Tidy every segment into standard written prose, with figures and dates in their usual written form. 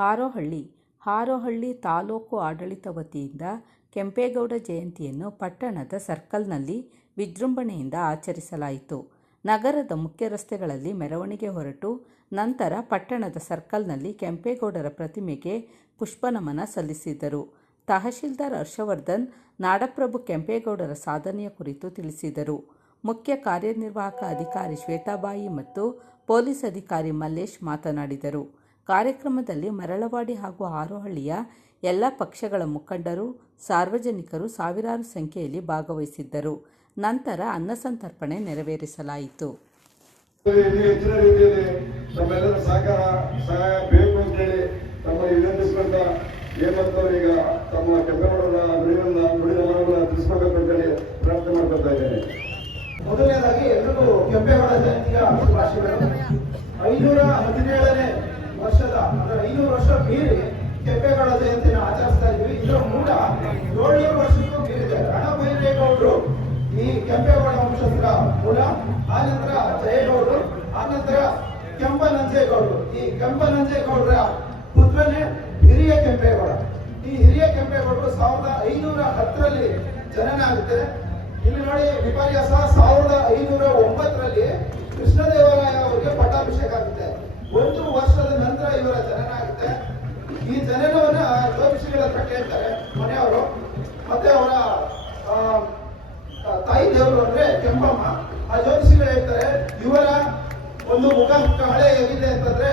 ಹಾರೋಹಳ್ಳಿ ತಾಲೂಕು ಆಡಳಿತ ವತಿಯಿಂದ ಕೆಂಪೇಗೌಡ ಜಯಂತಿಯನ್ನು ಪಟ್ಟಣದ ಸರ್ಕಲ್ನಲ್ಲಿ ವಿಜೃಂಭಣೆಯಿಂದ ಆಚರಿಸಲಾಯಿತು. ನಗರದ ಮುಖ್ಯ ರಸ್ತೆಗಳಲ್ಲಿ ಮೆರವಣಿಗೆ ಹೊರಟು ನಂತರ ಪಟ್ಟಣದ ಸರ್ಕಲ್ನಲ್ಲಿ ಕೆಂಪೇಗೌಡರ ಪ್ರತಿಮೆಗೆ ಪುಷ್ಪನಮನ ಸಲ್ಲಿಸಿದರು. ತಹಶೀಲ್ದಾರ್ ಹರ್ಷವರ್ಧನ್ ನಾಡಪ್ರಭು ಕೆಂಪೇಗೌಡರ ಸಾಧನೆಯ ಕುರಿತು ತಿಳಿಸಿದರು. ಮುಖ್ಯ ಕಾರ್ಯನಿರ್ವಾಹಕ ಅಧಿಕಾರಿ ಶ್ವೇತಾಬಾಯಿ ಮತ್ತು ಪೊಲೀಸ್ ಅಧಿಕಾರಿ ಮಲ್ಲೇಶ್ ಮಾತನಾಡಿದರು. ಕಾರ್ಯಕ್ರಮದಲ್ಲಿ ಮರಳವಾಡಿ ಹಾಗೂ ಹಾರೋಹಳ್ಳಿಯ ಎಲ್ಲ ಪಕ್ಷಗಳ ಮುಖಂಡರು, ಸಾರ್ವಜನಿಕರು ಸಾವಿರಾರು ಸಂಖ್ಯೆಯಲ್ಲಿ ಭಾಗವಹಿಸಿದ್ದರು. ನಂತರ ಅನ್ನಸಂತರ್ಪಣೆ ನೆರವೇರಿಸಲಾಯಿತು. ಹೆಚ್ಚಿನ ರೀತಿಯಲ್ಲಿ ತಮ್ಮೆಲ್ಲರ ಸಹಾಯ ಬೇಕು ಅಂತೇಳಿ ತಮ್ಮಲ್ಲಿ ವಿನಂತಿಸಿಕೊಂಡ ಹೇಮಂತವರು ಈಗ ತಮ್ಮ ಕೆಂಪೇಗೌಡರ ನುಡಿದ ತಿಳಿಸ್ಕೋಬೇಕು ಅಂತೇಳಿ ಪ್ರಾರ್ಥನೆ ಮಾಡ್ಕೊತಾ ಇದ್ದೇನೆ. ಮೊದಲನೇದಾಗಿ ಎಲ್ರಿಗೂ ಕೆಂಪೇಗೌಡ ಜಯಂತಿಯ ಶುಭಾಶಯಗಳು. 517ನೇ ವರ್ಷದ ಅಂದ್ರೆ 500 ವರ್ಷ ಮೀರಿ ಕೆಂಪೇಗೌಡ ಜಯಂತಿನ ಆಚರಿಸ್ತಾ ಇದ್ವಿ. ಇದರ ಮೂಲ 700 ವರ್ಷಕ್ಕೂ ಮೀರಿದೆ. ರಣಬೈರೇಗೌಡರು ಈ ಕೆಂಪೇಗೌಡ ವಂಶಸ್ಥರ ಮೂಲ, ಆನಂತರ ಜಯಗೌಡರು, ಆನಂತರ ಕೆಂಪನಂಜೇಗೌಡರು. ಈ ಕೆಂಪನಂಜೇಗೌಡರ ಪುತ್ರನೇ ಹಿರಿಯ ಕೆಂಪೇಗೌಡ. ಈ ಹಿರಿಯ ಕೆಂಪೇಗೌಡರು 1510ರಲ್ಲಿ ಜನನ ಆಗುತ್ತೆ. ಇಲ್ಲಿ ನೋಡಿ ವಿಪರ್ಯಾಸ, 1509ರಲ್ಲಿ ಕೃಷ್ಣದೇವರಾಯ ಅವರಿಗೆ ಪಟ್ಟಾಭಿಷೇಕ ಆಗುತ್ತೆ. 1 ವರ್ಷದ ನಂತರ ಇವರ ಜನನ ಆಗುತ್ತೆ. ಈ ಜನನವನ್ನ ಜ್ಯೋತಿಷಿಗಳ ಹತ್ರ ಕೇಳ್ತಾರೆ ಮನೆಯವರು, ಮತ್ತೆ ಅವರ ತಾಯಿ ದೇವರು ಅಂದ್ರೆ ಕೆಂಪಮ್ಮ. ಆ ಜ್ಯೋತಿಷಿಗಳು ಹೇಳ್ತಾರೆ, ಇವರ ಒಂದು ಮುಖ ಹಳೆ ಹೇಗಿದೆ ಅಂತಂದ್ರೆ,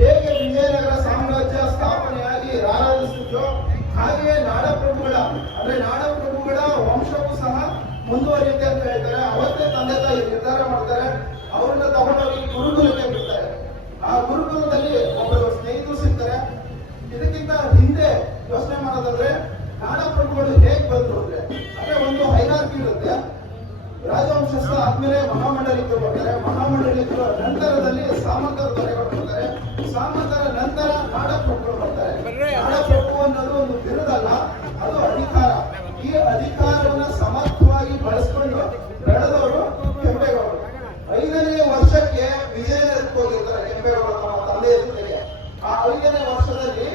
ಹೇಗೆ ವಿಜಯನಗರ ಸಾಮ್ರಾಜ್ಯ ಸ್ಥಾಪನೆಯಾಗಿ ರಾರಾಜಿಸುತ್ತೋ ಹಾಗೆಯೇ ನಾಡಪ್ರಭುಗಳ ವಂಶವೂ ಸಹ ಮುಂದುವರಿಯುತ್ತೆ ಅಂತ ಹೇಳ್ತಾರೆ. ಅವತ್ತೇ ತಂದೆ ತಾಯಿ ನಿರ್ಧಾರ ಮಾಡ್ತಾರೆ, ಅವ್ರನ್ನ ತಗೊಂಡೋಗಿ ಗುರುಕುಲಕ್ಕೆ ಬಿಡ್ತಾರೆ. ಆ ಗುರುಕುಲದಲ್ಲಿ ಒಬ್ಬರು ಸ್ನೇಹಿತರು ಸಿಗ್ತಾರೆ. ಇದಕ್ಕಿಂತ ಹಿಂದೆ ಯೋಚನೆ ಮಾಡೋದಾದ್ರೆ ನಾಡಪ್ರಭುಗಳು ಹೇಗ್ ಬಂದ್ರು ಅಂದ್ರೆ ಒಂದು ಹೈರಾರ್ಕಿ ಇರುತ್ತೆ. ರಾಜವಂಶಸ್ಥ ಆದ್ಮೇಲೆ ಮಹಾಮಂಡಲಿಕರು ಬರ್ತಾರೆ. ಮಹಾಮಂಡಲಿಕರ ನಂತರದಲ್ಲಿ ಸಾಮಂತರ ದೊರೆಗಳು ಬರ್ತಾರೆ. ಸಾಮಂತರ ನಂತರ ನಾಡಪ್ರಭುಗಳು ಬರ್ತಾರೆ. ನಾಡಪ್ರಭು ಅನ್ನೋದು ಒಂದು ಬಿರುದಲ್ಲ, ಅದು ಅಧಿಕಾರ. ಈ ಅಧಿಕಾರವನ್ನು ಸಮರ್ಥವಾಗಿ ಬಳಸ್ಕೊಂಡು ಬೆಳೆದವರು ಕೆಂಪೇಗೌಡರು. 5ನೇ ವರ್ಷಕ್ಕೆ ವಿಜಯನಗರಕ್ಕೆ ಹೋಗಿರ್ತಾರೆ ಕೆಂಪೇಗೌಡ ತಮ್ಮ ತಂದೆಯ ಜೊತೆಗೆ. ಆ 5ನೇ ವರ್ಷದಲ್ಲಿ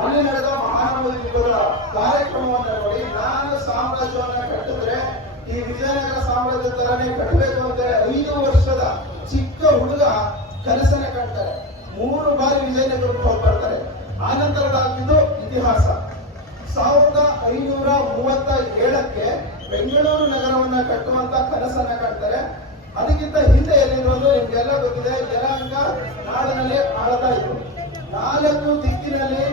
ಅಲ್ಲಿ ನಡೆದ ಮಹಾನುಭಾವರ ಕಾರ್ಯಕ್ರಮವನ್ನು ನೋಡಿ, ನಾನು ಸಾಮ್ರಾಜ್ಯವನ್ನ ಕಟ್ಟಿದ್ರೆ ಈ ವಿಜಯನಗರ ಸಾಮ್ರಾಜ್ಯ ತರನೇ ಕಟ್ಟಬೇಕು ಅಂತ 5 ವರ್ಷದ ಚಿಕ್ಕ ಹುಡುಗ ಕನಸನ್ನ ಕಾಣ್ತಾರೆ. 3 ಬಾರಿ ವಿಜಯನಗರಕ್ಕೆ ಹೋಗಿ ಬರ್ತಾರೆ. ಆನಂತರದಾಗಿದ್ದು ಇತಿಹಾಸ. 1537ಕ್ಕೆ ಬೆಂಗಳೂರು ನಗರವನ್ನ ಕಟ್ಟುವಂತ ಕನಸನ್ನ ಕಾಣ್ತಾರೆ. ಅದಕ್ಕಿಂತ ಹಿಂದೆ ಎಲ್ಲಿರೋದು ನಿಮ್ಗೆಲ್ಲ ಗೊತ್ತಿದೆ. ಯಲಹಂಕ ನಾಡಿನಲ್ಲಿ ಆಳ್ತಾ ಇದ್ರು. 4 ದಿಕ್ಕಿನಲ್ಲಿ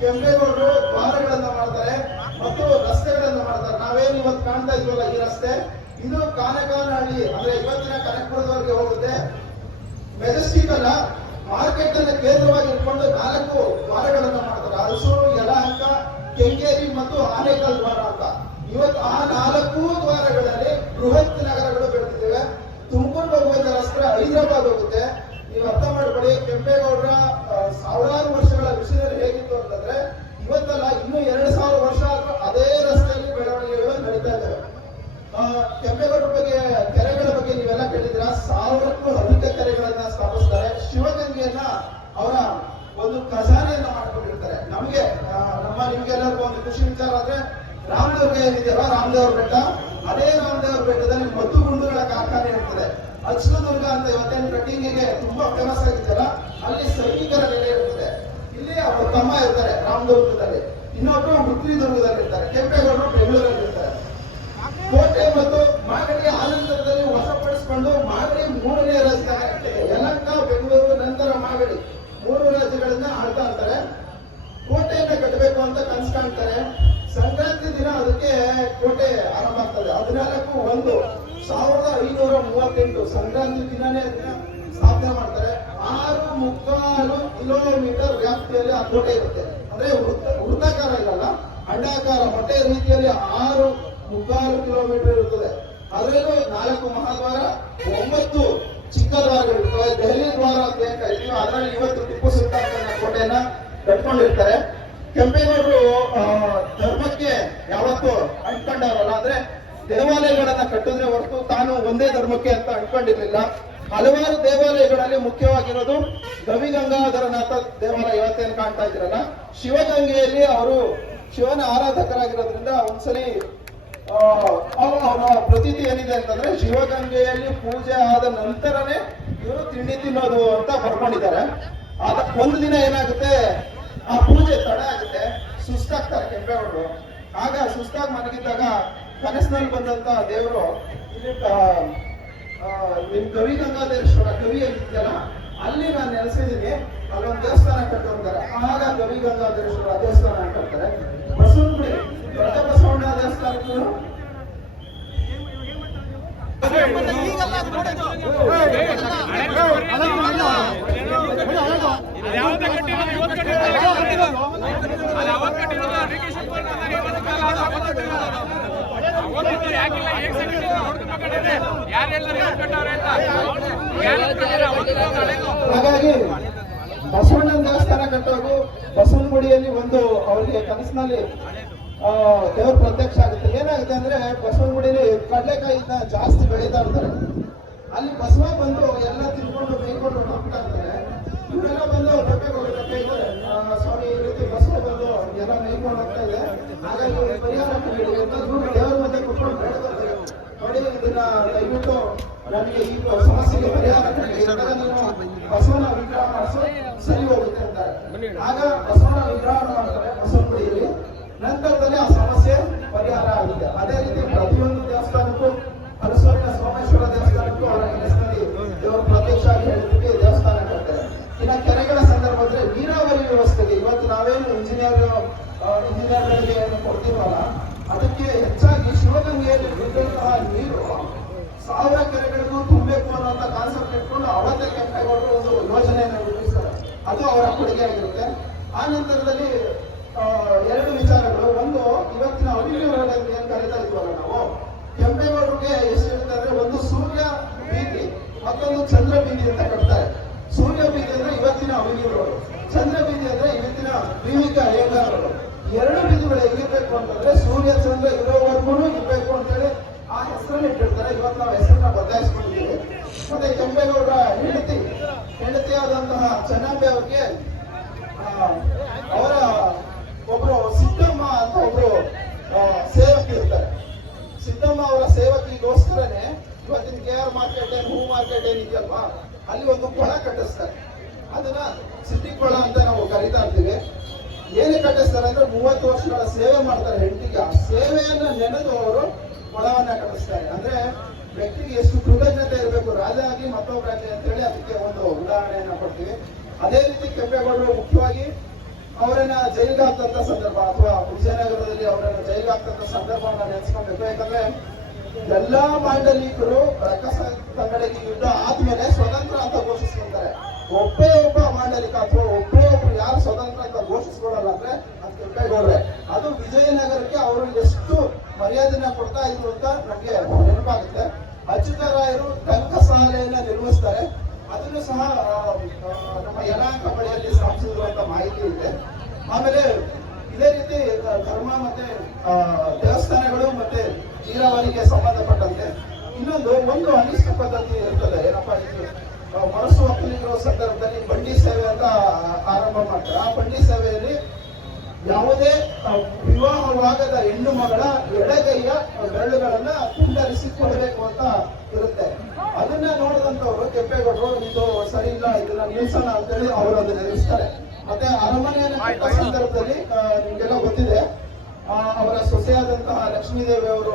ಕೆಂಪೇಗೌಡರು ದ್ವಾರಗಳನ್ನ ಮಾಡ್ತಾರೆ ಮತ್ತು ರಸ್ತೆಗಳನ್ನ ಮಾಡ್ತಾರೆ. ನಾವೇನು ಇವತ್ತು ಕಾಣ್ತಾ ಇದ್ವಲ್ಲ ಈ ರಸ್ತೆ, ಇದು ಕಾನಕಾನಹಳ್ಳಿ ಅಂದ್ರೆ ಇವತ್ತಿನ ಕನಕಪುರದವರೆಗೆ ಹೋಗುತ್ತೆ. ಮೆಜೆಸ್ಟಿಕ್ ಅಲ್ಲ, ಮಾರ್ಕೆಟ್ ಅನ್ನ ಕೇಂದ್ರವಾಗಿ ಇಟ್ಕೊಂಡು 4 ದ್ವಾರಗಳನ್ನ ಮಾಡ್ತಾರೆ. ಹಲಸೂರು, ಯಲಹಂಕ, ಕೆಂಗೇರಿ ಮತ್ತು ಆನೇಕಲ್ ದ್ವಾರ ಅಂತ. ಇವತ್ತು ಆ 4 ದ್ವಾರಗಳಲ್ಲಿ ಬೃಹತ್ ನಗರಗಳು ಬೆಳೆದಿದ್ದೇವೆ. ತುಮಕೂರು ಹೋಗುವಂತ ರಸ್ತೆ ಹೈದರಾಬಾದ್ ಹೋಗುತ್ತೆ. ನೀವು ಅರ್ಥ ಮಾಡ್ಕೊಳ್ಳಿ, ಕೆಂಪೇಗೌಡರ ಸಾವಿರಾರು ವರ್ಷಗಳ ವಿಷಯದಲ್ಲಿ ಹೇಗಿತ್ತು ಅಂತಂದ್ರೆ, ಇವತ್ತಲ್ಲ ಇನ್ನು 2000 ವರ್ಷ ಆದ್ರೂ ಅದೇ ರಸ್ತೆಯಲ್ಲಿ ಬೆಳವಣಿಗೆಗಳು ನಡೀತಾ ಇದ್ದಾವೆ. ಕೆಂಪೇಗೌಡರ ಬಗ್ಗೆ ಕೆರೆಗಳ ಬಗ್ಗೆ ನೀವೆಲ್ಲ ಕೇಳಿದ್ರ, 1000ಕ್ಕೂ ಅಧಿಕ ಕೆರೆಗಳನ್ನ ಸ್ಥಾಪಿಸ್ತಾರೆ. ಶಿವಗಂಗೆಯನ್ನ ಅವರ ಒಂದು ಖಜಾನೆಯನ್ನ ಮಾಡ್ಕೊಂಡಿರ್ತಾರೆ. ನಿಮ್ಗೆಲ್ಲರಿಗೂ ಒಂದು ಖುಷಿ ವಿಚಾರ ಅಂದ್ರೆ, ರಾಮದೇವ್ರಿಗೆ ಏನಿದೆಯಲ್ಲ ರಾಮದೇವ್ರ ಬೆಟ್ಟ, ಅದೇ ರಾಮದೇವ್ರ ಬೆಟ್ಟದಲ್ಲಿ ಮದ್ದು ಗುಂಡುಗಳ ಕಾರ್ಖಾನೆ ಇರ್ತದೆ. ಅಚ್ಚಲದುರ್ಗ ಅಂತ ಇವತ್ತೇನು ಟ್ರೆಕ್ಕಿಂಗಿಗೆ ತುಂಬಾ ಫೇಮಸ್ ಆಗಿದೆಯಲ್ಲ, ಅಲ್ಲಿ ಸೈನಿಕರ ನೆಲೆ ಇರ್ತದೆ. ಇಲ್ಲಿ ಅವ್ರ ತಮ್ಮ ಇರ್ತಾರೆ ರಾಮದುರ್ಗದಲ್ಲಿ, ಇನ್ನೊಬ್ರು ಹುಟ್ಟಿದುರ್ಗದಲ್ಲಿ ಇರ್ತಾರೆ. ಕೆಂಪೇಗೌಡರು ಬೆಂಗಳೂರಲ್ಲಿ ಇರ್ತಾರೆ. ಕೋಟೆ ಮತ್ತು ಮಾಗಡಿ ಆನಂತರದಲ್ಲಿ ವಶಪಡಿಸಿಕೊಂಡು ಮಾಗಡಿ 3ನೇ ರಾಜಧಾನಿ ಆಗ್ತದೆ. ಯಲಹಂಕ, ಬೆಂಗಳೂರು, ನಂತರ ಮಾಗಡಿ 3 ರಾಜ್ಯಗಳನ್ನ ಆಳ್ತಾ ಇರ್ತಾರೆ. ಕೋಟೆಯನ್ನ ಕಟ್ಟಬೇಕು ಅಂತ ಕನಸು ಕಾಣ್ತಾರೆ. ಸಂಕ್ರಾಂತಿ ದಿನ ಅದಕ್ಕೆ ಕೋಟೆ ಆರಂಭ ಆಗ್ತದೆ. 14/1/1538 ಸಂಕ್ರಾಂತಿ ದಿನನೇ ಸ್ಥಾಪನೆ ಮಾಡ್ತಾರೆ. 6.25 ಕಿಲೋಮೀಟರ್ ವ್ಯಾಪ್ತಿಯಲ್ಲಿ ಆ ಕೋಟೆ ಇರುತ್ತೆ. ಅಂದ್ರೆ ವೃತ್ತಾಕಾರ ಇಲ್ಲಲ್ಲ, ಅಂಡಾಕಾರ ಮೊಟ್ಟೆ ರೀತಿಯಲ್ಲಿ 6.25 ಕಿಲೋಮೀಟರ್ ಇರುತ್ತದೆ. ಅದರಲ್ಲೂ 4 ಮಹಾದ್ವಾರ, 9 ಚಿಕ್ಕ ದ್ವಾರಗಳಿರ್ತವೆ. ದೆಹಲಿ ದ್ವಾರ ಅಂತ ಏನ್ ಕರಿತೀವಿ, ಅದರಲ್ಲಿ ಇವತ್ತು ಟಿಪ್ಪು ಸುಲ್ತಾನ್ ಕೋಟೆಯನ್ನ ಕಟ್ಕೊಂಡಿರ್ತಾರೆ. ಕೆಂಪೇಗೌಡರು ಧರ್ಮಕ್ಕೆ ಯಾವತ್ತೂ ಅಂಟ್ಕೊಂಡವರಲ್ಲ. ಅಂದ್ರೆ ದೇವಾಲಯಗಳನ್ನ ಕಟ್ಟಿದ್ರೆ ಹೊರತು ತಾನು ಒಂದೇ ಧರ್ಮಕ್ಕೆ ಅಂತ ಅಂಟ್ಕೊಂಡಿರ್ಲಿಲ್ಲ. ಹಲವಾರು ದೇವಾಲಯಗಳಲ್ಲಿ ಮುಖ್ಯವಾಗಿರೋದು ಗವಿಗಂಗಾಧರನಾಥ ದೇವಾಲಯ ಇವತ್ತೇನು ಕಾಣ್ತಾ ಇದ್ದೀರಲ್ಲ, ಶಿವಗಂಗೆಯಲ್ಲಿ ಅವರು ಶಿವನ ಆರಾಧಕರಾಗಿರೋದ್ರಿಂದ ಒಂದ್ಸಲಿ ಅವರ ಪ್ರತೀತಿ ಏನಿದೆ ಅಂತಂದ್ರೆ ಶಿವಗಂಗೆಯಲ್ಲಿ ಪೂಜೆ ಆದ ನಂತರನೇ ಇವರು ತಿಂಡಿ ತಿನ್ನೋದು ಅಂತ ಬರ್ಕೊಂಡಿದ್ದಾರೆ. ಒಂದು ದಿನ ಏನಾಗುತ್ತೆ, ಆ ಪೂಜೆ ತಡ ಆಗುತ್ತೆ, ಸುಸ್ತಾಗ್ತಾರೆ ಕೆಂಪೇಗೌಡರು. ಆಗ ಸುಸ್ತಾಗಿ ಮಲಗಿದ್ದಾಗ ಕನಸಿನಲ್ಲಿ ಬಂದಂತ ದೇವರು ನಿಮ್ ಗವಿಗಂಗಾಧರೇಶ್ವರ ಗವಿ ಇದೆಯಲ್ಲ ಅಲ್ಲಿ ನಾನು ನೆಲೆಸಿದ್ದೀನಿ, ಅಲ್ಲೊಂದು ದೇವಸ್ಥಾನ ಕಟ್ಟೋಂತಾರೆ. ಆಗ ಗವಿಗಂಗಾಧರೇಶ್ವರ ದೇವಸ್ಥಾನ ಕಟ್ತಾರೆ. ಬಸವನಗುಡಿ ದೊಡ್ಡ ಬಸವಣ್ಣ ದೇವಸ್ಥಾನಕ್ಕೂ ಹಾಗಾಗಿ ಬಸವಣ್ಣನ ದೇವಸ್ಥಾನ ಕಟ್ಟೋದು ಬಸವನಗುಡಿಯಲ್ಲಿ ಒಂದು ಅವರಿಗೆ ಕನಸಿನಲ್ಲಿ ದೇವರು ಪ್ರತ್ಯಕ್ಷ ಆಗುತ್ತೆ. ಏನಾಗುತ್ತೆ ಅಂದ್ರೆ ಬಸವನಗುಡಿಯಲ್ಲಿ ಕಡಲೆಕಾಯಿನ ಜಾಸ್ತಿ ಬೆಳೀತಾ ಇರ್ತಾರೆ. ಅಲ್ಲಿ ಬಸವ ಬಂದು ಎಲ್ಲ ತಿನ್ಕೊಂಡು ಮೇಯ್ಕೊಂಡು ಹೋಗ್ತಾ ಇರ್ತಾರೆ. ಇವರೆಲ್ಲ ಬಂದು ಕೆಂಪೇಗೌಡರ ಕೈ ಸ್ವಾಮಿ ಈ ರೀತಿ ಬಸವ ಬಂದು ಎಲ್ಲ ಮೇಯ್ಕೊಂಡು ಹೋಗ್ತಾ ಇದೆ, ಹಾಗಾಗಿ ಪರಿಹಾರ ಕೊಡಿ ಅಂತ ದೇವರ ಮಧ್ಯೆ ಕುತ್ಕೊಂಡು ಬೇಡ್ಕೊತಾರೆ. ನೋಡಿ ಇದನ್ನ ದಯವಿಟ್ಟು ನನಗೆ ಈ ಸಮಸ್ಯೆಗೆ ಪರಿಹಾರ ಕೊಡಿ, ನೀವು ಬಸವನ ವಿಗ್ರಹ ಮಾಡಿಸೋ ಸರಿ ಹೋಗುತ್ತೆ ಅಂತಾರೆ. ಆಗ ಬಸವನ ವಿಗ್ರಹ ಮಾಡ್ತಾರೆ ಬಸವನಗುಡಿಯಲ್ಲಿ. ನಂತರದಲ್ಲಿ ಆ ಸಮಸ್ಯೆ ಪರಿಹಾರ ಆಗಿದೆ. ಅದೇ ರೀತಿ ಪ್ರತಿಯೊಂದು ದೇವಸ್ಥಾನಕ್ಕೂ ಹಲಸೂರಿನ ಸೋಮೇಶ್ವರ ದೇವಸ್ಥಾನಕ್ಕೂ ಅವರ ಕೆಲಸದಲ್ಲಿ ದೇವರು ಪ್ರತ್ಯಕ್ಷ ಆಗಿ ಹೇಳಿದ್ದಕ್ಕೆ ದೇವಸ್ಥಾನ ಕಟ್ತಾರೆ. ಇನ್ನು ಕೆರೆಗಳ ಸಂದರ್ಭದಲ್ಲಿ ನೀರಾವರಿ ವ್ಯವಸ್ಥೆಗೆ ಇವತ್ತು ನಾವೇನು ಇಂಜಿನಿಯರ್ಗಳಿಗೆ ಏನು ಕೊಡ್ತೀವಲ್ಲ, ಅದಕ್ಕೆ ಹೆಚ್ಚಾಗಿ ಶಿವಗಂಗೆಯಲ್ಲಿ ಬಿದ್ದಂತಹ ನೀರು 1000 ಕೆರೆಗಳಿಗೂ ತುಂಬಬೇಕು ಅನ್ನೋಂಥ ಕಾನ್ಸೆಪ್ಟ್ ಇಟ್ಕೊಂಡು ಅವತ್ತೇ ಕೆಂಪೇಗೌಡರು ಒಂದು ಯೋಜನೆಯನ್ನು ರೂಪಿಸ್ತಾರೆ. ಅದು ಅವರ ಕೊಡುಗೆ ಆಗಿರುತ್ತೆ. ಆ ನಂತರದಲ್ಲಿ 2 ವಿಚಾರಗಳು. ಒಂದು, ಇವತ್ತಿನ ಅಭಿವೃದ್ಧಿ ಏನ್ ಕರೀತಾ ಇದ್ವಲ್ಲ ನಾವು, ಕೆಂಪೇಗೌಡರಿಗೆ ಎಷ್ಟು ಇರುತ್ತೆ ಅಂದ್ರೆ, ಒಂದು ಸೂರ್ಯ ಬೀದಿ, ಮತ್ತೊಂದು ಚಂದ್ರ ಬೀದಿ ಅಂತ ಕಟ್ತಾರೆ. ಸೂರ್ಯ ಬೀದಿ ಅಂದ್ರೆ ಇವತ್ತಿನ ಅಭಿವೃದ್ಧಿ ರೋಡ್, ಚಂದ್ರ ಬೀದಿ ಅಂದ್ರೆ ಇವತ್ತಿನ ಭೀಮಿಕ ಅಯ್ಯಂಗಾರ್ ರೋಡ್. 2 ಬೀದಿಗಳು ಹೇಗಿರ್ಬೇಕು ಅಂತಂದ್ರೆ ಸೂರ್ಯ ಚಂದ್ರ ಇರೋವರೆಗೂ ಇರ್ಬೇಕು ಅಂತೇಳಿ ಆ ಹೆಸರನ್ನು ಇಟ್ಟಿರ್ತಾರೆ. ಇವತ್ತು ನಾವು ಹೆಸರನ್ನ ಬದಲಾಯಿಸ್ಕೊಂಡಿದ್ದೀವಿ. ಮತ್ತೆ ಕೆಂಪೇಗೌಡರ ಹೆಂಡತಿಯಾದಂತಹ ಚೆನ್ನಂಬೆ ಅವ್ರಿಗೆ ಅವರ ಒಬ್ರು ಸಿದ್ದಮ್ಮ ಅಂತ ಒಬ್ರು ಸೇವಕಿ ಇರ್ತಾರೆ. ಸಿದ್ದಮ್ಮ ಅವರ ಸೇವಕಿಗೋಸ್ಕರನೇ ಇವತ್ತಿನ KR ಮಾರ್ಕೆಟ್ ಹೂ ಮಾರ್ಕೆಟ್ ಏನಿದೆಯಲ್ವಾ, ಅಲ್ಲಿ ಒಂದು ಕೊಳ ಕಟ್ಟಿಸ್ತಾರೆ. ಅದನ್ನ ಸಿದ್ದಿ ಕೊಳ ಅಂತ ನಾವು ಕರೀತಾ ಇರ್ತೀವಿ. ಏನು ಕಟ್ಟಿಸ್ತಾರೆ ಅಂದ್ರೆ 30 ವರ್ಷಗಳ ಸೇವೆ ಮಾಡ್ತಾರೆ ಹೆಂಡತಿಗೆ. ಆ ಸೇವೆಯನ್ನ ನೆನೆದು ಅವರು ಕೊಳವನ್ನ ಕಟ್ಟಿಸ್ತಾರೆ. ಅಂದ್ರೆ ವ್ಯಕ್ತಿಗೆ ಎಷ್ಟು ಕೃತಜ್ಞತೆ ಇರಬೇಕು, ರಾಜ ಆಗಿ ಮತ್ತೊಬ್ಬರಾಗಲಿ ಅಂತ ಹೇಳಿ ಅದಕ್ಕೆ ಒಂದು ಉದಾಹರಣೆಯನ್ನ ಕೊಡ್ತೀವಿ. ಅದೇ ರೀತಿ ಕೆಂಪೇಗೌಡರು ಮುಖ್ಯವಾಗಿ ಅವರನ್ನ ಜೈಲಿಗೆ ಹಾಕ್ತಂತ ಸಂದರ್ಭ, ಅಥವಾ ವಿಜಯನಗರದಲ್ಲಿ ಅವರನ್ನ ಜೈಲಿಗೆ ಹಾಕ್ತಂತ ಸಂದರ್ಭವನ್ನ ನೆನೆಸ್ಕೊಳ್ಬೇಕು. ಯಾಕಂದ್ರೆ ಎಲ್ಲಾ ಮಾಂಡಲಿಕರು ರಕ್ಕಸ ತಂಗಡಿಗೆ ಯುದ್ಧ ಆದ್ಮೇಲೆ ಸ್ವತಂತ್ರ ಅಂತ ಘೋಷಿಸ್ಕೊಂತಾರೆ. ಒಬ್ಬ ಮಾಂಡಲಿಕ ಅಥವಾ ಒಬ್ಬರು ಯಾರು ಸ್ವತಂತ್ರ ಅಂತ ಘೋಷಿಸ್ಕೊಡಲ್ಲ ಅಂದ್ರೆ ಅದು ಕೆಂಪೇಗೌಡ್ರೆ. ಅದು ವಿಜಯನಗರಕ್ಕೆ ಅವರು ಎಷ್ಟು ಮರ್ಯಾದೆನ ಕೊಡ್ತಾ ಇದ್ರು ಅಂತ ನಮ್ಗೆ ನೆನಪಾಗುತ್ತೆ. ಅಚ್ಯುತರಾಯರು ಟಂಕಸಾಲೆಯನ್ನ ನಿರ್ವಹಿಸ್ತಾರೆ. ಅದನ್ನು ಸಹ ನಮ್ಮ ಯಲಹಂಕ ಬಳಿಯಲ್ಲಿ ಸ್ಥಾಪಿಸಿರುವಂತ ಮಾಹಿತಿ ಇದೆ. ಆಮೇಲೆ ಇದೇ ರೀತಿ ಧರ್ಮ ಮತ್ತೆ ದೇವಸ್ಥಾನಗಳು ಮತ್ತೆ ನೀರಾವರಿಗೆ ಸಂಬಂಧಪಟ್ಟಂತೆ ಒಂದು ಅನಿಷ್ಟ ಪದ್ಧತಿ ಇರ್ತದೆ. ಏನಪ್ಪಾ, ಇದು ಮನಸ್ಸು ಒಕ್ಕಲಿಗರ ಸಂದರ್ಭದಲ್ಲಿ ಬಂಡಿ ಸೇವೆ ಅಂತ ಆರಂಭ ಮಾಡ್ತಾರೆ. ಆ ಬಂಡಿ ಸೇವೆಯಲ್ಲಿ ಯಾವುದೇ ವಿವಾಹವಾಗದ ಹೆಣ್ಣು ಮಗಳ ಎಡಗೈಯ ಬೆರಳುಗಳನ್ನ ತುಂಡರಿಸಿ ಕೊಡಬೇಕು ಅಂತ ಇರುತ್ತೆ. ಅದನ್ನ ನೋಡಿದಂತವ್ರು ಕೆಂಪೇಗೌಡರು ಇದು ಸರಿ ಇಲ್ಲ, ಇದನ್ನ ನಿಲ್ಸೋಣ ಅಂತೇಳಿ ಅವರು ಅದನ್ನ ನಿಲ್ಲಿಸ್ತಾರೆ. ಮತ್ತೆ ಅರಮನೆಯನ್ನು ಕಟ್ಟ ಸಂದರ್ಭದಲ್ಲಿ ನಿಮ್ಗೆಲ್ಲ ಗೊತ್ತಿದೆ, ಅವರ ಸೊಸೆಯಾದಂತಹ ಲಕ್ಷ್ಮೀದೇವಿ ಅವರು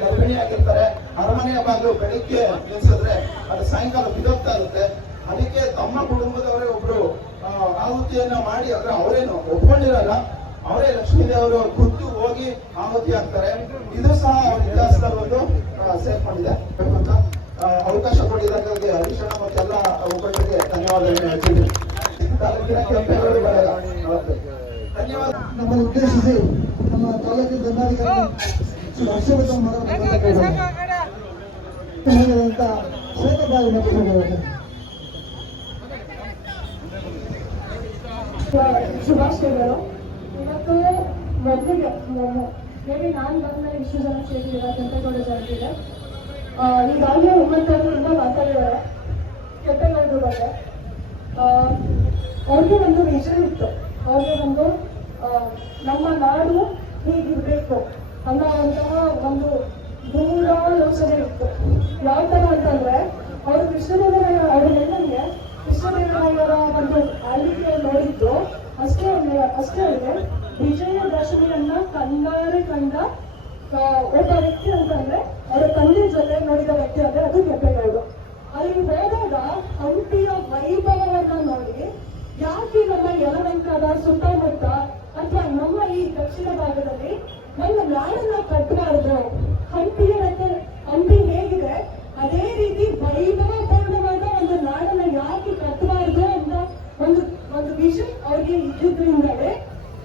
ಗರ್ಭಿಣಿಯಾಗಿರ್ತಾರೆ. ಅರಮನೆಯ ಬಾಗಿಲು ಬೆಳಿಗ್ಗೆ ನಿಲ್ಸಿದ್ರೆ ಅದು ಸಾಯಂಕಾಲ ಬಿದ್ದೋಗ್ತಾ ಇರುತ್ತೆ. ಅದಕ್ಕೆ ತಮ್ಮ ಕುಟುಂಬದವರೇ ಒಬ್ರು ಆಹುತಿಯನ್ನ ಮಾಡಿ, ಅಂದ್ರೆ ಅವರೇನು ಒಪ್ಕೊಂಡಿರಲ್ಲ, ಅವರೇ ಲಕ್ಷ್ಮೀದೇವರು ಖುದ್ದು ಹೋಗಿ ಆಹುತಿ ಆಗ್ತಾರೆ. ಇದು ಸಹ ಅವ್ರ ಇತಿಹಾಸದಲ್ಲಿ ಒಂದು ಸೇರ್ಕೊಂಡಿದೆ. ಅವಕಾಶ ಕೊಟ್ಟಿದ್ದಕ್ಕೆ ಹರೀಶಣ್ಣ ಮತ್ತೆಲ್ಲ ಒಬ್ಬರಿಗೆ ಧನ್ಯವಾದಗಳನ್ನು ಹೇಳ್ತೀನಿ. ಧನ್ಯವಾದ. ನಮ್ಮನ್ನು ಉದ್ದೇಶಿಸಿ ನಮ್ಮ ತಾಲೂಕಿನ ದಂಡಾಧಿಕಾರಿ ಹರ್ಷವರ್ಧನ್ ಶುಭಾಶಯಗಳು. ಇವತ್ತು ಮೊದಲಿಗೆ ಹೇಳಿ ನಾನು ಬಂದ್ಮೇಲೆ ಇಷ್ಟು ಜನ ಸೇರಿದ್ದೀರ ಕೆಂಪೇಗೌಡ ಜಯಂತಿ ಇದೆ. ಈಗಾಗಲೇ 9 ಮಾತಾಡಿದ್ದಾರೆ. ಕೆಂಪೇಗೌಡರ ಬಗ್ಗೆ. ಅವ್ರಿಗೆ ಒಂದು ವಿಷನ್ ಇತ್ತು. ಅವ್ರಿಗೆ ಒಂದು ನಮ್ಮ ನಾಡು ಹೀಗಿರ್ಬೇಕು ಅನ್ನೋಂತಹ ಒಂದು ದೂರ ಯೋಚನೆ ಇತ್ತು. ಯಾವ ತರ ಅಂತಂದ್ರೆ ಅವರು ಕೃಷ್ಣದೇವರಾಯ ಅವರು ಹೇಳಿದಂಗೆ ಕೃಷ್ಣದೇವರಾಯರ ಒಂದು ಆಳ್ವಿಕೆ ನೋಡಿದ್ದು ಅಷ್ಟೇ ಅಲ್ಲದೆ ವಿಜಯದಶಮಿಯನ್ನ ಕಣ್ಣಾರೆ ಕಂಡ ಒಬ್ಬ ವ್ಯಕ್ತಿ ಅಂತಂದ್ರೆ ಅವರ ತಂದೆ ಜೊತೆ ನೋಡಿದ ವ್ಯಕ್ತಿ ಅಂದ್ರೆ ಅದು ಕೆಂಪೇಗೌಡರು. ಅಲ್ಲಿ ಹೋದಾಗ ಹಂಪಿಯ ವೈಭವವನ್ನ ನೋಡಿ ಯಾಕೆ ನಮ್ಮ ಯಲಹಂಕದ ಸುತ್ತಮುತ್ತ ಅಥವಾ ನಮ್ಮ ಈ ದಕ್ಷಿಣ ಭಾಗದಲ್ಲಿ ಒಂದು ನಾಡನ್ನ ಕಟ್ಟಬಾರದು, ಹಂಪಿ ಹೇಗಿದೆ ಅದೇ ರೀತಿ ವೈಭವಪೂರ್ಣವಾದ ಒಂದು ನಾಡನ್ನ ಯಾಕೆ ಕಟ್ಟಬಾರದು ಅಂತ ಒಂದು ವಿಷನ್ ಅವ್ರಿಗೆ ಇದ್ದಿದ್ರಿಂದಲೇ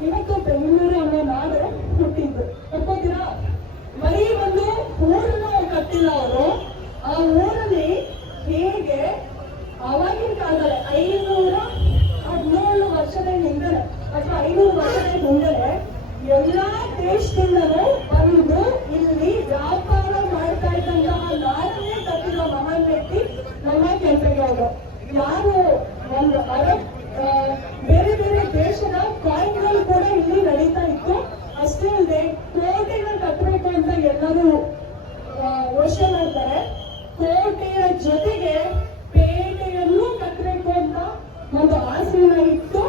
ಇವತ್ತು ಬೆಂಗಳೂರು ಅನ್ನೋ ನಾಡು ಹುಟ್ಟಿದ್ದು. ಒಪ್ಕೋತೀರಾ? ಬರೀ ಒಂದು ಊರನ್ನ ಕಟ್ಟಿಲ್ಲ ಅವರು. ಆ ಊರಲ್ಲಿ ಹೇಗೆ ಅವಾಗಿನ ಕಾಲದಲ್ಲಿ 517 ವರ್ಷದ ಹಿಂದೆ ಅಥವಾ 500 ವರ್ಷದ ಹಿಂದೆ ಎಲ್ಲಾ ದೇಶದಿಂದಲೂ ಬಂದು ಇಲ್ಲಿ ವ್ಯಾಪಾರ ಮಾಡ್ತಾ ಇದ್ದಂತಹ ನಾಡನ್ನೇ ಕಟ್ಟಿರೋ ಮಹಾನ್ ವ್ಯಕ್ತಿ ನಮ್ಮ ಕೆಂಪೇಗೌಡರು. ಯಾರು ಒಂದು ಬೇರೆ ಬೇರೆ ದೇಶದ ಕಾಯಿನ್ಗಳು ಕೂಡ ಇಲ್ಲಿ ನಡೀತಾ ಇತ್ತು. ಅಷ್ಟೇ ಅಲ್ಲದೆ ಕೋಟೆಗಳು ಕಟ್ಟಬೇಕು ಅಂತ ಎಲ್ಲರೂ ಯೋಚನೆ ಮಾಡ್ತಾರೆ. ಕೋಟೆಯ ಜೊತೆಗೆ ಪೇಟೆಯನ್ನು ಕಟ್ಟಬೇಕು ಅಂತ ಒಂದು ಆಸೆಯನ್ನ ಇಟ್ಟು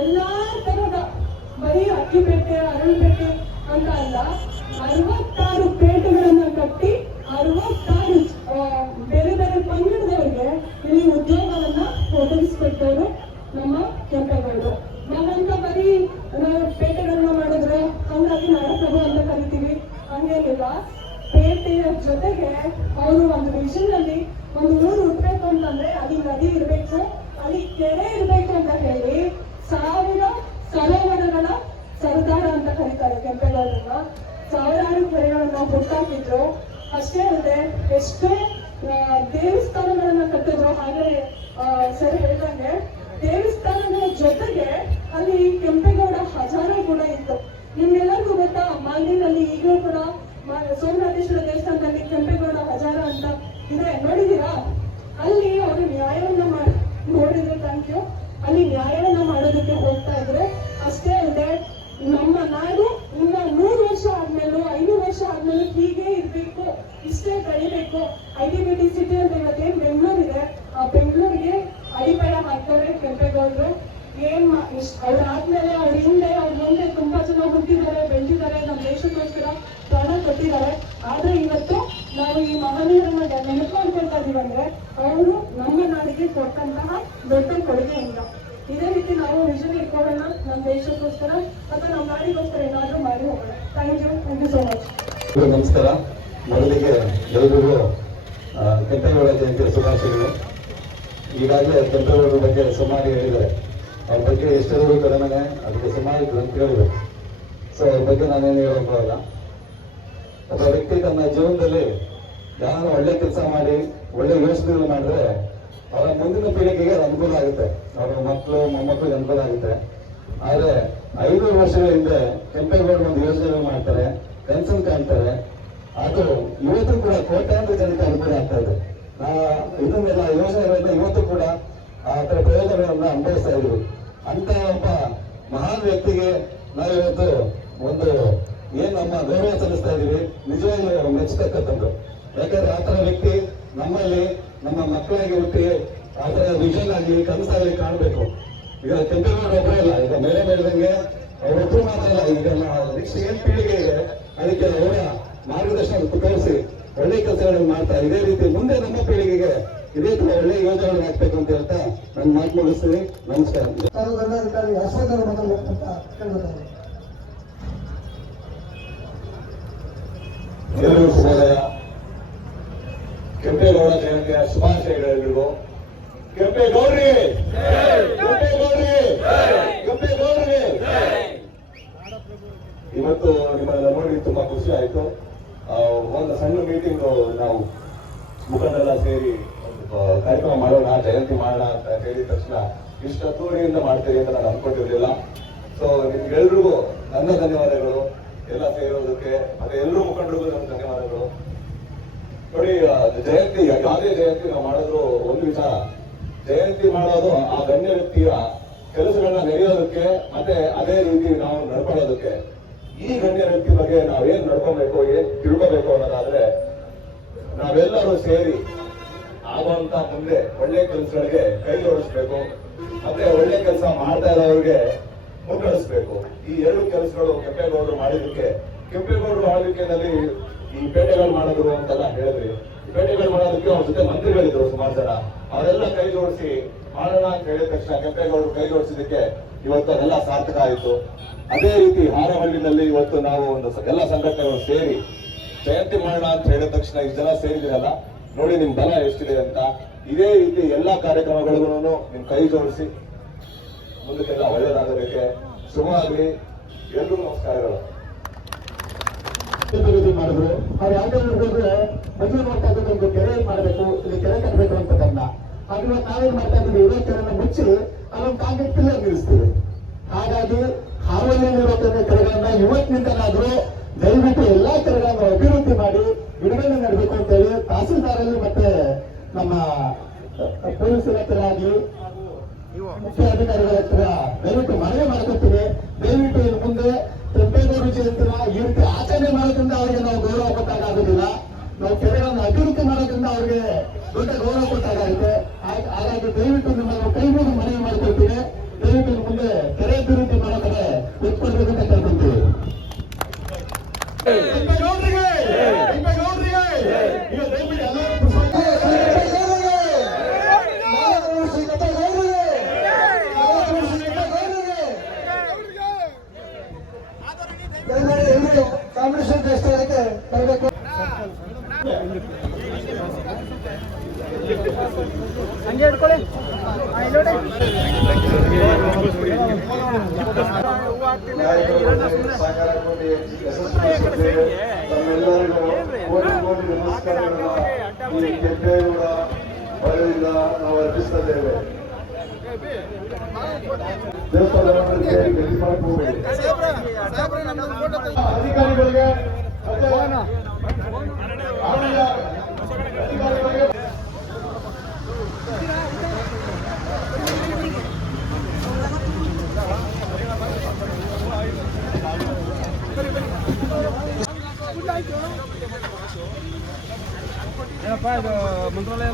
ಎಲ್ಲಾ ತರದ ಬರೀ ಅಕ್ಕಿಪೇಟೆ, ಅರಳುಪೇಟೆ ಅಂತ ಅಲ್ಲ, 66 ಪೇಟೆಗಳನ್ನ ಕಟ್ಟಿ 66 ಬೇರೆ ಬೇರೆ ಪಂಗಡದವರಿಗೆ ಇಲ್ಲಿ ಉದ್ಯೋಗವನ್ನ ಒದಗಿಸ್ಕೊಟ್ಟವರು ನಮ್ಮ ಕೆಂಪೇಗೌಡರು. ನಾವಂತ ಬರೀ ಪೇಟೆಗಳನ್ನ ಮಾಡಿದ್ರೆ ಹಂಗಾಗಿ ನಾಡಪ್ರಭು ಅಂತ ಕರಿತೀವಿ, ಹಂಗೇನಿಲ್ಲ. ಪೇಟೆಯ ಜೊತೆಗೆ ಅವರು ಒಂದು ವಿಷನ್ ಅಲ್ಲಿ ಒಂದು ಊರು ಹುಟ್ಟಬೇಕು ಅಂತಂದ್ರೆ ಅಲ್ಲಿ ನದಿ ಇರ್ಬೇಕು, ಅಲ್ಲಿ ಕೆರೆ ಇರ್ಬೇಕು ಅಂತ ಹೇಳಿ 1000 ಸರೋವರಗಳ ಸರ್ದಾರ ಅಂತ ಕರೀತಾರೆ ಕೆಂಪೇಗೌಡರನ್ನ. 1000 ಕೆರೆಗಳನ್ನ ಹುಟ್ಟಾಕಿದ್ರು. ಅಷ್ಟೇ ಅಲ್ಲದೆ ಎಷ್ಟೋ ದೇವಸ್ಥಾನಗಳನ್ನ ಕಟ್ಟಿದ್ರು. ಹಾಗೆ ಸರಿ ಹೇಳಿದಂಗೆ ದೇವಸ್ಥಾನಗಳ ಜೊತೆಗೆ ಅಲ್ಲಿ ಕೆಂಪೇಗೌಡ ಹಜಾರ ಕೂಡ ಇತ್ತು. ನಿಮ್ಗೆಲ್ಲರಿಗೂ ಗೊತ್ತಾ, ಮಾಲಿನಲ್ಲಿ ಈಗಲೂ ಕೂಡ ಸೋಮನಾಥೇಶ್ವರ ದೇವಸ್ಥಾನದಲ್ಲಿ ಕೆಂಪೇಗೌಡ ಹಜಾರ ಅಂತ ಇದೆ, ನೋಡಿದೀರಾ? ಅಲ್ಲಿ ಅವರು ನ್ಯಾಯವನ್ನ ನೋಡಿದ್ರು. Thank you. ಅಲ್ಲಿ ನ್ಯಾಯವನ್ನ ಮಾಡೋದಕ್ಕೆ ಹೋಗ್ತಾ ಇದ್ರು. ಅಷ್ಟೇ ಅಲ್ಲದೆ ನಮ್ಮ ನಾಡು ಇನ್ನ 100 ವರ್ಷ ಆದ್ಮೇಲೂ 500 ವರ್ಷ ಆದ್ಮೇಲೂ ಹೀಗೆ ಇರ್ಬೇಕು, ಇಷ್ಟೇ ಬೆಳಿಬೇಕು. IDBT ಸಿಟಿ ಅಂತ ಇವತ್ತೇನ್ ಬೆಂಗಳೂರು ಇದೆ, ಆ ಬೆಂಗಳೂರಿಗೆ ಅಡಿಪಾಯ ಹಾಕ್ತಾರೆ ಕೆಂಪೇಗೌಡರು. ಅವ್ರಾದ್ಮೇಲೆ ಅವ್ರ ಹಿಂದೆ ಅವ್ರ ಮುಂದೆ ತುಂಬಾ ಜನ ಹುಟ್ಟಿದ್ದಾರೆ, ಬೆಳೆದಿದ್ದಾರೆ, ನಮ್ಮ ದೇಶಕ್ಕೋಸ್ಕರ ಪ್ರಾಣ ಕೊಟ್ಟಿದ್ದಾರೆ. ಆದ್ರೆ ಇವತ್ತು ನಾವು ಈ ಮಹನೀಯರನ್ನ ನೆನಪು ಮಾಡ್ಕೊಳ್ತಾ ಇದೀವಿ ಅಂದ್ರೆ ಅವರು ನಮ್ಮ ನಾಡಿಗೆ ಕೊಟ್ಟಂತಹ ದೊಡ್ಡ ಕೊಡುಗೆಯಿಂದ. ಇದೇ ರೀತಿ ನಾವು ವಿಷನ್ ಇಟ್ಕೊಳ್ಳೋಣ, ನಮ್ಮ ದೇಶಕ್ಕೋಸ್ಕರ ಅಥವಾ ನಮ್ಮ ನಾಡಿಗೋಸ್ಕರ ಏನಾದ್ರೂ ಮಾಡಿ ಹೋಗೋಣ. Thank you so much. ನಮಸ್ಕಾರ. ಮೊದಲಿಗೆ ಎಲ್ಲರಿಗೂ ಕೆಂಪೇಗೌಡ ಜಯಂತಿಯ ಶುಭಾಶಯಗಳು. ಈಗಾಗಲೇ ಕೆಂಪೇಗೌಡರ ಬಗ್ಗೆ ಸುಮಾರು ಹೇಳಿದ್ದಾರೆ. ಅವ್ರ ಬಗ್ಗೆ ಎಷ್ಟೆಲ್ಲರೂ ಕಡಿಮೆ, ಅದಕ್ಕೆ ಸುಮಾರು ಗ್ರಂಥಗಳಿವೆ. ಸೊ ಅವ್ರ ಬಗ್ಗೆ ನಾನೇನು ಹೇಳೋಕ್ಕಾಗಲ್ಲ. ಒಬ್ಬ ವ್ಯಕ್ತಿ ತನ್ನ ಜೀವನದಲ್ಲಿ ಯಾರು ಒಳ್ಳೆ ಕೆಲಸ ಮಾಡಿ ಒಳ್ಳೆ ಯೋಚನೆಗಳು ಮಾಡಿದ್ರೆ ಅವರ ಮುಂದಿನ ಪೀಳಿಗೆಗೆ ಅದು ಅನುಕೂಲ ಆಗುತ್ತೆ, ಅವರ ಮಕ್ಕಳು ಮೊಮ್ಮಕ್ಕಳಿಗೆ ಅನುಕೂಲ ಆಗುತ್ತೆ. ಆದ್ರೆ 500 ವರ್ಷಗಳ ಹಿಂದೆ ಕೆಂಪೇಗೌಡರು ಒಂದು ಯೋಜನೆಗಳು ಮಾಡ್ತಾರೆ, ಕನಸನ್ನು ಕಾಣ್ತಾರೆ. ಅದು ಇವತ್ತು ಕೂಡ ಕೋಟ್ಯಾಂತರ ಜನಕ್ಕೆ ಅನುಕೂಲ ಆಗ್ತಾ ಇದೆ. ಇದನ್ನೆಲ್ಲ ಯೋಜನೆಗಳನ್ನ ಇವತ್ತು ಕೂಡ ಆ ತರ ಪ್ರಯೋಜನಗಳನ್ನ ಅನುಭವಿಸ್ತಾ ಇದ್ವಿ. ಅಂತ ಒಬ್ಬ ಮಹಾನ್ ವ್ಯಕ್ತಿಗೆ ನಾವಿವತ್ತು ಒಂದು ಏನ್ ನಮ್ಮ ಗೌರವ ಸಲ್ಲಿಸ್ತಾ ಇದೀವಿ, ನಿಜವಾಗ್ಲೂ ಮೆಚ್ಚತಕ್ಕಂಥದ್ದು. ಯಾಕಂದ್ರೆ ಆ ತರ ವ್ಯಕ್ತಿ ನಮ್ಮಲ್ಲಿ ನಮ್ಮ ಮಕ್ಕಳಿಗೆ ಹುಟ್ಟಿ ಆ ತರ ವಿಷನ್ ಆಗಲಿ ಕನಸಾಗಲಿ ಕಾಣಬೇಕು. ಈಗ ಕೆಂಪೇಗೌಡ ಒಬ್ಬರೇ ಇಲ್ಲ, ಈಗ ಮೇಲೆ ಹೇಳಿದಂಗೆ ಅವರೊಬ್ಬರು ಮಾತ್ರ ಅಲ್ಲ, ಈಗ ನೆಕ್ಸ್ಟ್ ಏನ್ ಪೀಳಿಗೆ ಇದೆ ಅದಕ್ಕೆ ಅವರ ಮಾರ್ಗದರ್ಶನ ತೋರಿಸಿ ಒಳ್ಳೆ ಕೆಲಸಗಳನ್ನು ಮಾಡ್ತಾ ಇದೇ ರೀತಿ ಮುಂದೆ ನಮ್ಮ ಪೀಳಿಗೆಗೆ ಇದೇ ತರ ಒಳ್ಳೆ ಯೋಜನೆಗಳು ಹಾಕ್ಬೇಕು ಅಂತ ಹೇಳ್ತಾ ನನ್ನ ಮಾತು ಮುಗಿಸ್ತೀನಿ. ನಮಸ್ಕಾರ. ದಂಡಾಧಿಕಾರಿ ಅಶ್ವಥ್ ಅವರು ಮಾತಾಡಬೇಕಂತ ಕೇಳ್ತಾರೆ. ಎಲ್ಲರಿಗೂ ಶುಭೋದಯ. ಕೆಂಪೇಗೌಡ ಜಯಂತಿಯ ಶುಭಾಶಯಗಳೆಲ್ಲರಿಗೂ. ಕೆಂಪೇಗೌಡ್ರಿ, ಕೆಂಪೇಗೌಡ್ರಿ, ಕೆಂಪೇಗೌಡ್ರಿ. ಇವತ್ತು ನಿಮ್ಮನ್ನ ನೋಡಿ ತುಂಬಾ ಖುಷಿ ಆಯ್ತು. ಒಂದು ಸಣ್ಣ ಮೀಟಿಂಗ್ ನಾವು ಮುಖಂಡರೆಲ್ಲ ಸೇರಿ ಕಾರ್ಯಕ್ರಮ ಮಾಡೋಣ, ಜಯಂತಿ ಮಾಡೋಣ ಅಂತ ಹೇಳಿದ ತಕ್ಷಣ ಇಷ್ಟು ಅದ್ದೂರಿಯಿಂದ ಮಾಡ್ತೀರಿ ಅಂತ ನಾನು ಅನ್ಕೊಂಡಿರ್ಲಿಲ್ಲ. ಸೊ ನಿಮ್ಗೆಲ್ರಿಗೂ ನನ್ನ ಧನ್ಯವಾದಗಳು ಎಲ್ಲ ಸೇರೋದಕ್ಕೆ, ಮತ್ತೆ ಎಲ್ಲರೂ ಮುಖಂಡರಿಗೂ ನನ್ನ ಧನ್ಯವಾದಗಳು. ನೋಡಿ, ಜಯಂತಿ ಯಾವುದೇ ಜಯಂತಿ ನಾವು ಮಾಡಿದ್ರು ಒಂದು ವಿಚಾರ, ಜಯಂತಿ ಮಾಡೋದು ಆ ಗಣ್ಯ ವ್ಯಕ್ತಿಯ ಕೆಲಸಗಳನ್ನ ನಡೆಯೋದಕ್ಕೆ ಮತ್ತೆ ಅದೇ ರೀತಿ ನಾವು ನಡ್ಕೊಳ್ಳೋದಕ್ಕೆ. ಈ ಗಣ್ಯ ವ್ಯಕ್ತಿ ಬಗ್ಗೆ ನಾವೇನ್ ನಡ್ಕೋಬೇಕು, ಏನ್ ತಿಳ್ಕೋಬೇಕು ಅನ್ನೋದಾದ್ರೆ ನಾವೆಲ್ಲರೂ ಸೇರಿ ಆಗುವಂತ ಮುಂದೆ ಒಳ್ಳೆ ಕೆಲಸಗಳಿಗೆ ಕೈ ಜೋಡಿಸ್ಬೇಕು, ಮತ್ತೆ ಒಳ್ಳೆ ಕೆಲಸ ಮಾಡ್ತಾ ಇರೋರಿಗೆ ಮುನ್ನಡೆಸ್ಬೇಕು. ಈ ಎರಡು ಕೆಲಸಗಳು ಕೆಂಪೇಗೌಡರು ಮಾಡಿದಕ್ಕೆ, ಕೆಂಪೇಗೌಡರು ಆಳ್ವಿಕೆಯಲ್ಲಿ ಈ ಪೇಟೆಗಳು ಮಾಡಿದ್ರು ಅಂತೆಲ್ಲ ಹೇಳಿದ್ರಿ. ಪೇಟೆಗಳು ಮಾಡೋದಕ್ಕೆ ಅವ್ರ ಜೊತೆ ಮಂತ್ರಿಗಳಿದ್ರು ಸುಮಾರು ಜನ, ಅವರೆಲ್ಲ ಕೈ ಜೋಡಿಸಿ ಮಾಡೋಣ ಅಂತ ಹೇಳಿದ ತಕ್ಷಣ ಕೆಂಪೇಗೌಡರು ಕೈ ಜೋಡಿಸಿದಕ್ಕೆ ಇವತ್ತು ಅದೆಲ್ಲ ಸಾರ್ಥಕ ಆಯಿತು. ಅದೇ ರೀತಿ ಹಾರಹಳ್ಳಿನಲ್ಲಿ ಇವತ್ತು ನಾವು ಎಲ್ಲ ಸಂಘಟನೆಗಳು ಸೇರಿ ಜಯಂತಿ ಮಾಡೋಣ ಅಂತ ಹೇಳಿದ ತಕ್ಷಣ ಇಷ್ಟು ಜನ ಸೇರಿದಿರಲ್ಲ, ನೋಡಿ ನಿಮ್ ಬಲ ಎಷ್ಟಿದೆ ಅಂತ. ಇದೇ ರೀತಿ ಎಲ್ಲಾ ಕಾರ್ಯಕ್ರಮಗಳಿಗೂ ನಿಮ್ ಕೈ ಜೋಡಿಸಿ ಮುಂದಕ್ಕೆಲ್ಲ ಒಳ್ಳೇದಾಗೋದಕ್ಕೆ ಶುಭವಾಗಲಿ. ಎಲ್ರಿಗೂ ನಮಸ್ಕಾರಗಳು. ಮಾಡಿದ್ರು ಅವ್ರು ಯಾವುದೇ ಹೋದ್ರೆ ಮದುವೆ ಮಾಡ್ತಾ ಇದ್ದು ಒಂದು ಕೆರೆ ಮಾಡಬೇಕು, ಇಲ್ಲಿ ಕೆರೆ ಕಟ್ಟಬೇಕು ಅಂತ ತಂದ. ಅದು ನಾವೇನ್ ಮಾಡ್ತಾ ಇದ್ದೀವಿ, ಇರೋ ಕೆರೆನ ಮುಚ್ಚಿ ಅಲ್ಲೊಂದು ಕಾಂಕ್ರೀಟ್ ಪಿಲ್ಲರ್ ನಿಲ್ಲಿಸ್ತೀವಿ. ಹಾಗಾಗಿ ಹಾವಳಿಯಲ್ಲಿರೋ ಕೆರೆಗಳನ್ನ ಇವತ್ತಿನಿಂದಲಾದ್ರೂ ದಯವಿಟ್ಟು ಎಲ್ಲಾ ಕೆರೆಗಳನ್ನು ಅಭಿವೃದ್ಧಿ ಮಾಡಿ ಬಿಡುಗಡೆ ಮಾಡಬೇಕು ಅಂತ ಹೇಳಿ ತಹಸೀಲ್ದಾರಲ್ಲಿ ಮತ್ತೆ ನಮ್ಮ ಪೊಲೀಸ್ ಇಲಾಖೆಯಾಗಿ ಮುಖ್ಯ ಅಧಿಕಾರಿಗಳ ಹತ್ರ ದಯವಿಟ್ಟು ಮನವಿ ಮಾಡ್ಕೊತೀನಿ. ದಯವಿಟ್ಟು ಇನ್ನು ಮುಂದೆ ಕೆಂಪೇಗೌಡ ಜಯಂತಿನ ಈ ರೀತಿ ಆಚರಣೆ ಮಾಡೋದ್ರಿಂದ ಅವರಿಗೆ ನಾವು ಗೌರವ ಕೊಟ್ಟಾಗುದಿಲ್ಲ. ನಾವು ಕೆರೆಗಳನ್ನು ಅಭಿವೃದ್ಧಿ ಮಾಡೋದ್ರಿಂದ ಅವರಿಗೆ ದೊಡ್ಡ ಗೌರವ ಕೊಟ್ಟಾಗುತ್ತೆ. ಹಾಗಾಗಿ ದಯವಿಟ್ಟು ನಿಮ್ಮನ್ನು ಕೈ ಮುಗಿದು ಮನವಿ ಮಾಡ್ಕೊಳ್ತೀನಿ. ದಯವಿಟ್ಟು ಇನ್ನು ಮುಂದೆ ಕೆರೆ ಅಭಿವೃದ್ಧಿ ಮಾಡೋ ಕಡೆ ಒಪ್ಕೊಳ್ಬೇಕು ಅಂತ ಕೇಳ್ಕೊಂತೀವಿ. ಕಾಂಪಿಟೇಷನ್ ದೇಶಕ್ಕೆ ಬರಬೇಕು. ಹಂಗೆ ಇಟ್ಕೊಳ್ಳಿ. ತಮ್ಮೆಲ್ಲರಿಗೂ ಕೋಟಿ ಕೋಟಿ ನಮಸ್ಕಾರಗಳನ್ನ ಈ ಕೆಂಪೇಗೌಡ ಬರೆಯಿಂದ ನಾವು ಅರ್ಪಿಸುತ್ತೇವೆ. ದೇವಸ್ಥಾನ ಅಧಿಕಾರಿಗಳಿಗೆ ಮಂತ್ರಾಲಯ